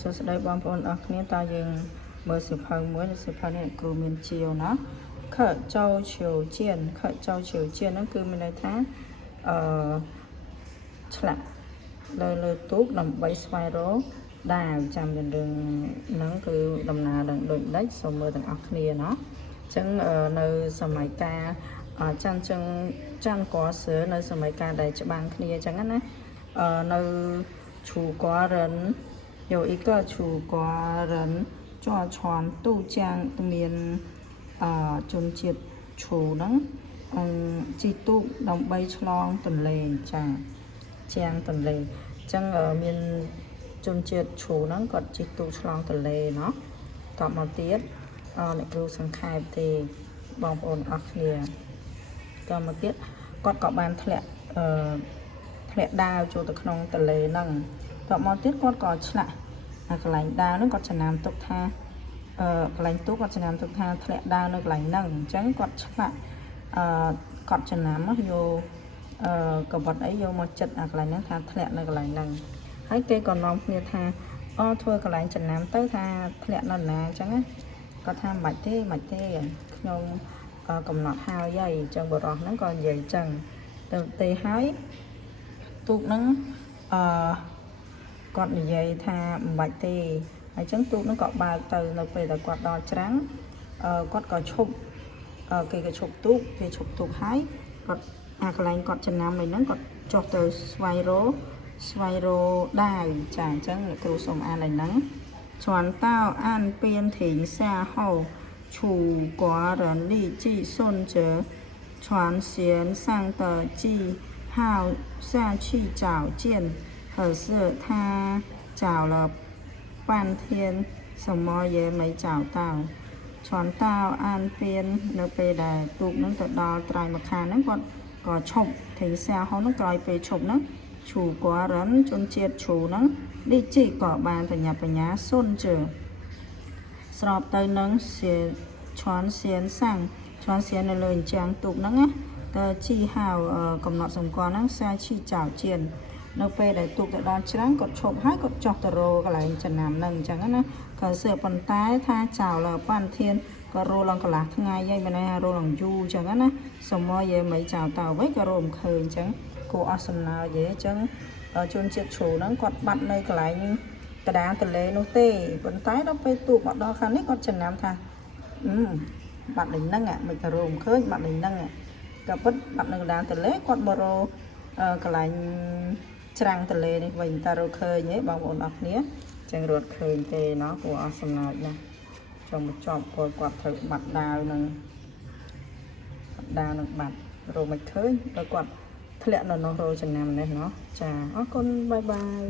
សួស្តីបងប្អូនអរគ្នាតើយើងមើលសិភៅមួយសិភៅនេះគ្រូមានជាវណាខចៅឈៀវជានហ្នឹងគឺមានន័យថាឆ្លាក់លើទូកដើម្បីស្វែងរកដាវចាំមានរឿងហ្នឹងគឺដំណើរដល់ដូចដាច់សូមមើលទាំងអស់គ្នាណាអញ្ចឹងនៅសម័យកាលចាំកសើនៅសម័យកាលដែលច្បាំងគ្នាអញ្ចឹងណានៅឈូករិន有一个楚国人坐船渡江មានជនជាតិឈូហ្នឹងជីទូកដើម្បីឆ្លងទន្លេចាជាងទន្លេអញ្ចឹងមានជនជាតិឈូហ្នឹងគាត់ជីទូកឆ្លងទន្លេเนาะតបមកទៀតអ្នកគ្រូសង្ខេបទេបងប្អូនអរគ្នាតមកទៀតគាត់ក៏បានធ្លាក់ដាវចូលទៅក្នុងទន្លេហ្នឹងតមកទៀតគាត់ក៏ឆ្លាក់កន្លែងដាវហ្នឹងគាត់ចំណាំទុកថាកន្លែងទូកគាត់ចំណាំទុកថាធ្លាក់ដាវនៅកន្លែងហ្នឹងអញ្ចឹងគាត់ឆ្លាក់គាត់ចំណាំយកកបិតអីយកមកចិត្តកន្លែងហ្នឹងថាធ្លាក់នៅកន្លែងហ្នឹងហើយគេក៏នាំគ្នាថាធ្វើកន្លែងចំណាំទៅថាធ្លាក់នៅណាអញ្ចឹងណាគាត់ថាមិនទេខ្ញុំកំណត់ហើយអញ្ចឹងបរោះហ្នឹងក៏និយាយអញ្ចឹងទៅហើយទូកហ្នឹងគាត់និយាយថាមិនបាច់ទេហើយចឹងទូកហ្នឹងក៏បើកទៅនៅពេលដែលគាត់ដល់ច្រាំងគាត់ក៏ឈប់គេក៏ឈប់ទូកហើយគាត់កន្លែងគាត់ចំណាំហ្នឹងគាត់ចុះទៅស្វែងរកដាវចាអញ្ចឹងគ្រូសូមអានឲ្យហ្នឹង船到岸边停下后楚国人立即顺着船舷上的记号下去找见可是他找了半天什么也没找到船到岸边នៅពេលដែលទូកនឹងទៅដល់ត្រៃម្ខាងហ្នឹងគាត់ក៏ឈប់停下ហោហ្នឹងក្រោយពេលឈប់ហ្នឹងឈូករិនជនជាតិឈូហ្នឹងនេះជីក៏បានបញ្ញាសុនជើស្របទៅនឹងឈាន់សៀនសាំងឈាន់សៀននៅលើអញ្ចឹងទូកហ្នឹងណាទៅជីហៅកំណត់សម្គាល់ហ្នឹងសាឈីចៅជៀននៅពេលដែលទូកទៅដល់ច្រាំងគាត់ឈប់ហើយគាត់ចុះទៅរកកន្លែងចំណាំហ្នឹងអញ្ចឹងណាក៏សើប៉ុន្តែថាចៅលើប៉ាន់ធានក៏រលងកន្លះថ្ងៃហើយមិនថារលងយូរអញ្ចឹងណាសម័យយេមិនចៅតើវិញក៏រមឃើញអញ្ចឹងគួរអស់សំណើយេអញ្ចឹងជនជាតិឈូហ្នឹងគាត់បាត់នៅកន្លែងកណ្ដាលទន្លេនោះទេប៉ុន្តែដល់ពេលទូកមកដល់ខាងនេះគាត់ចំណាំថាបាត់លេងហ្នឹងមិនក៏រមឃើញបាត់លេងហ្នឹងក៏ពិតបាត់នៅកណ្ដាលទន្លេគាត់មករកកន្លែងច្រាំងទន្លេនេះវិញតើរកឃើញទេបងប្អូនអរគ្នាចឹងរត់ឃើញទេណោះគួរអស់សំណើចណាស់ចង់មកចប់គាត់ត្រូវបាត់ដាវនឹងបាត់រកមិនឃើញដល់គាត់ធ្លាក់នៅនោះរកចំណាំនេះណោះចាអរគុណបាយបាយ